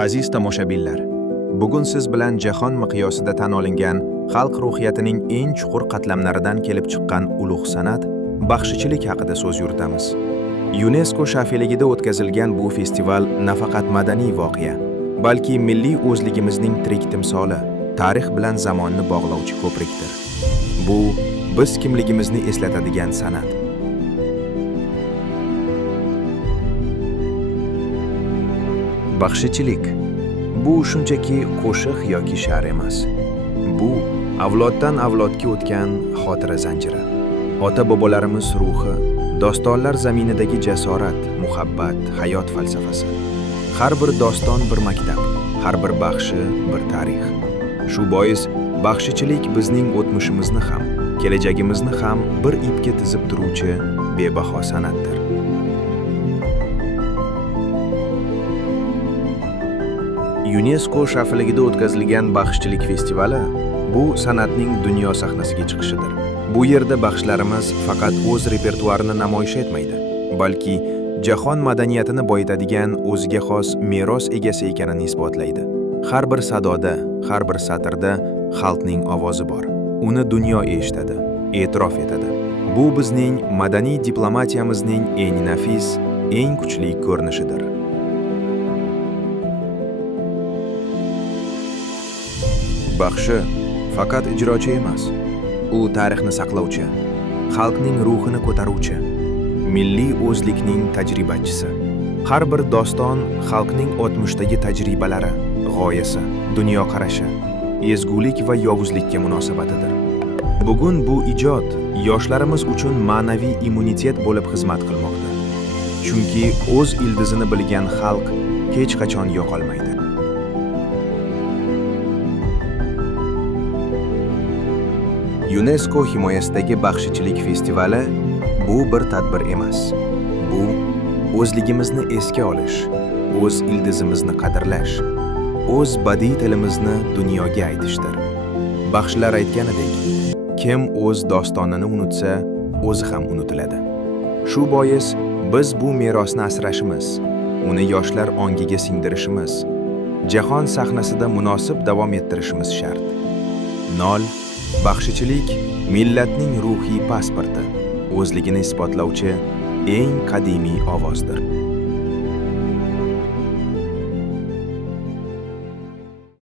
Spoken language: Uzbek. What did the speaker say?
Aziz tomoshabinlar, bugun siz bilan jahon miqyosida tan olingan xalq ruhiyatining eng chuqur qatlamlaridan kelib chiqqan ulug' san'at baxshichilik haqida so'z yuritamiz. UNESCO shafeligida o'tkazilgan bu festival nafaqat madaniy voqea, balki milliy o'zligimizning tirik timsoli, tarix bilan zamonni bog'lovchi ko'prikdir. Bu biz kimligimizni eslatadigan san'at. Baxshichilik bu shunchaki qo'shiq yoki she'r emas. Bu avloddan avlodga o'tgan xotira zanjiri. Ota-bobolarimiz ruhi, dostonlar zaminidagi jasorat, muhabbat, hayot falsafasi. Har bir doston bir maktab, har bir baxshi bir tarix. Shu bois baxshichilik bizning o'tmishimizni ham, kelajagimizni ham bir ipga tizib turuvchi bebaho san'atdir. UNESCO shafeligida o'tkazilgan baxshichilik festivali bu san'atning dunyo sahnasiga chiqishidir. Bu yerda baxshlarimiz faqat o'z repertuarini namoyish etmaydi, balki jahon madaniyatini boyitadigan o'ziga xos meros egasi ekanini isbotlaydi. Har bir sadoda, har bir satrda xalqning ovozi bor. Uni dunyo eshitadi, e'tirof etadi. Bu bizning madaniy diplomatiyamizning eng nafis, eng kuchli ko'rinishidir. Baxshi faqat ijrochi emas, u tarixni saqlovchi, xalqning ruhini ko'taruvchi, milliy o'zlikning tajribachisi. Har bir doston xalqning o'tmishdagi tajribalari, g'oyasi, dunyoqarashi, ezgulik va yovuzlikka munosabatidir. Bugun bu ijod yoshlarimiz uchun ma'naviy immunitet bo'lib xizmat qilmoqda. Chunki o'z ildizini bilgan xalq hech qachon yo'qolmaydi. UNESCO himoyasidagi baxshichilik festivali bu bir tadbir emas. Bu o'zligimizni esga olish, o'z ildizimizni qadrlash, o'z badiiy tilimizni dunyoga aytishdir. Baxshilar aytganidek, kim o'z dostonini unutsa, o'zi ham unutiladi. Shu bois biz bu merosni asrashimiz, uni yoshlar ongiga singdirishimiz, jahon sahnasida munosib davom ettirishimiz shart. Nol baxshichilik millatning ruhiy pasporti, o'zligini isbotlovchi eng qadimiy ovozdir.